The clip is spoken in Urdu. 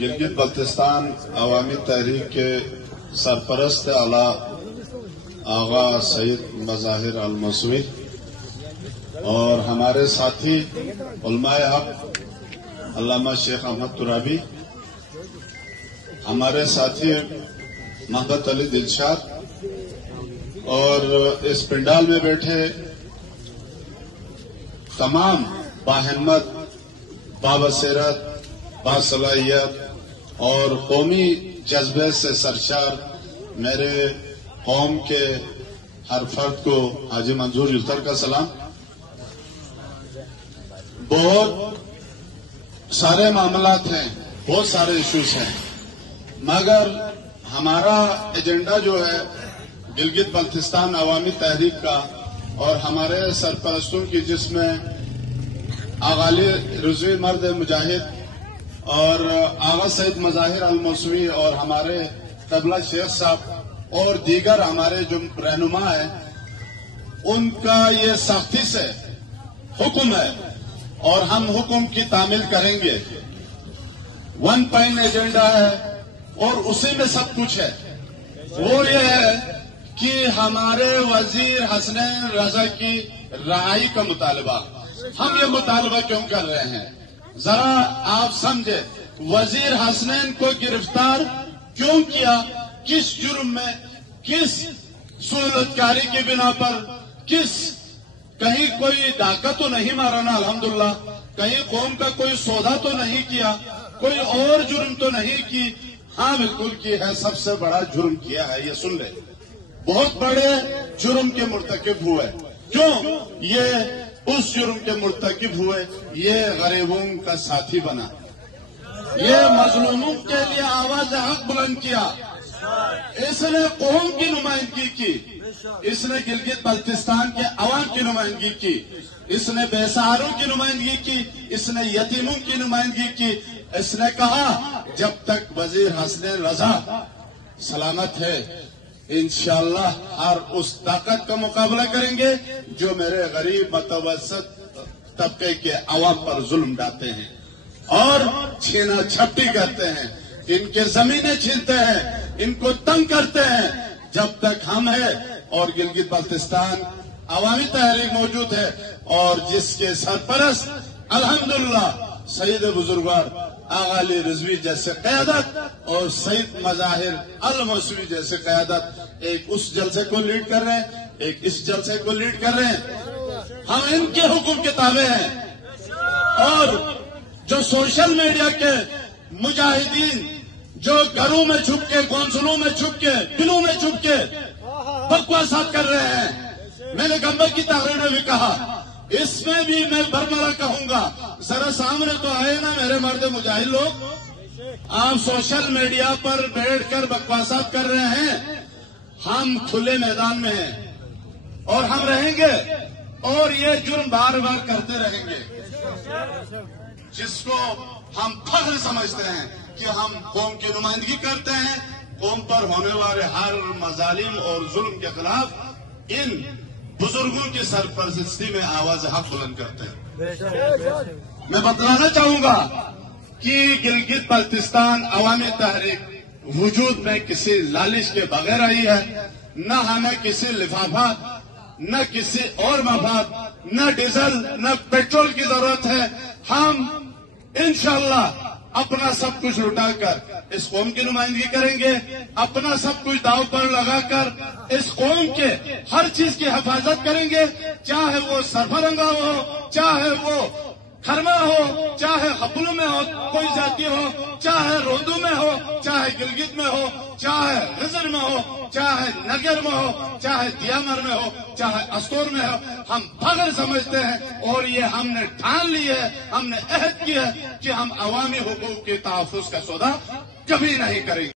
گلگت بلتستان عوامی تحریک کے سرپرست اعلیٰ آغا سید مظاہر الموسوی اور ہمارے ساتھی علماء حق علامہ شیخ احمد ترابی، ہمارے ساتھی محمد علی دلشاد اور اس پنڈال میں بیٹھے تمام باہمت، بابصیرت، باصلاحیت اور قومی جذبے سے سرشار میرے قوم کے ہر فرد کو حاجی منظور یلتر کا سلام۔ بہت سارے معاملات ہیں، بہت سارے ایشوز ہیں، مگر ہمارا ایجنڈا جو ہے گلگت بلتستان عوامی تحریک کا اور ہمارے سرپرستوں کی، جس میں آغالی رضوی مرد مجاہد اور آغا سید مظاہر الموسوی اور ہمارے قبلہ شیخ صاحب اور دیگر ہمارے جو رہنما ہیں، ان کا یہ سختی سے حکم ہے اور ہم حکم کی تعمیل کریں گے۔ ون پوائنٹ ایجنڈا ہے اور اسی میں سب کچھ ہے۔ وہ یہ ہے کہ ہمارے وزیر حسنین رضا کی رہائی کا مطالبہ، ہم یہ مطالبہ کیوں کر رہے ہیں ذرا آپ سمجھے۔ وزیر حسنین کو گرفتار کیوں کیا، کس جرم میں، کس سہولت کاری کی بنا پر، کہیں کوئی ڈاکہ تو نہیں مارا نا الحمدللہ، کہیں قوم کا کوئی سودا تو نہیں کیا، کوئی اور جرم تو نہیں کی؟ ہاں بالکل کی ہے، سب سے بڑا جرم کیا ہے، یہ سن لے، بہت بڑے جرم کے مرتکب ہوئے۔ کیوں یہ اس جرم کے مرتکب ہوئے؟ یہ غریبوں کا ساتھی بنا، یہ مظلوموں کے لیے آواز حق بلند کیا، اس نے قوم کی نمائندگی کی، اس نے گلگت بلتستان کے عوام کی نمائندگی کی، اس نے بے سہاروں کی نمائندگی کی، اس نے یتیموں کی نمائندگی کی۔ اس نے کہا جب تک وزیر حسنین رضا سلامت ہے انشاءاللہ ہر اس طاقت کا مقابلہ کریں گے جو میرے غریب متوسط طبقے کے عوام پر ظلم ڈالتے ہیں اور چھینا چھپٹی کرتے ہیں، ان کے زمینیں چھینتے ہیں، ان کو تنگ کرتے ہیں۔ جب تک ہم ہیں اور گلگت بلتستان عوامی تحریک موجود ہے اور جس کے سرپرست الحمدللہ سید بزرگوار آغا علی رضوی جیسے قیادت اور سید مظاہر الموسوی جیسے قیادت، ایک اس جلسے کو لیڈ کر رہے ہیں، ایک اس جلسے کو لیڈ کر رہے ہیں، ہم ان کے حکم کے تابع ہیں۔ اور جو سوشل میڈیا کے مجاہدین جو گھروں میں چھپ کے، کونسلوں میں چھپ کے، دلوں میں چھپ کے بکواسات کر رہے ہیں، میں نے گمبر کی تقریر میں بھی کہا، اس میں بھی میں برملا کہوں گا، ذرا سامنے تو آئے نا میرے مرد مجاہد لوگ، آپ سوشل میڈیا پر بیٹھ کر بکواسات کر رہے ہیں، ہم کھلے میدان میں ہیں اور ہم رہیں گے اور یہ جرم بار بار کرتے رہیں گے، جس کو ہم فخر سمجھتے ہیں کہ ہم قوم کی نمائندگی کرتے ہیں، قوم پر ہونے والے ہر مظالم اور ظلم کے خلاف ان بزرگوں کی سرپرستی میں آواز حق بلند کرتے ہیں۔ میں بتلانا چاہوں گا کہ گلگت بلتستان عوامی تحریک وجود میں کسی لالچ کے بغیر آئی ہے، نہ ہمیں کسی لفافہ، نہ کسی اور مفاد، نہ ڈیزل، نہ پیٹرول کی ضرورت ہے۔ ہم انشاءاللہ اپنا سب کچھ لٹا کر اس قوم کی نمائندگی کریں گے، اپنا سب کچھ داؤ پر لگا کر اس قوم کے ہر چیز کی حفاظت کریں گے، چاہے وہ سرفرنگا ہو، چاہے وہ کھرما ہو، چاہے حبلو میں ہو کوئی جاتی ہو، چاہے روندو میں ہو، چاہے گلگت میں ہو، چاہے غزر میں ہو، چاہے نگر میں ہو، چاہے دیامر میں ہو، چاہے استور میں ہو، ہم فخر سمجھتے ہیں اور یہ ہم نے ٹھان لی ہے، ہم نے عہد کیا ہے کہ ہم عوامی حقوق کے تحفظ کا سودا کبھی نہیں کریں گے۔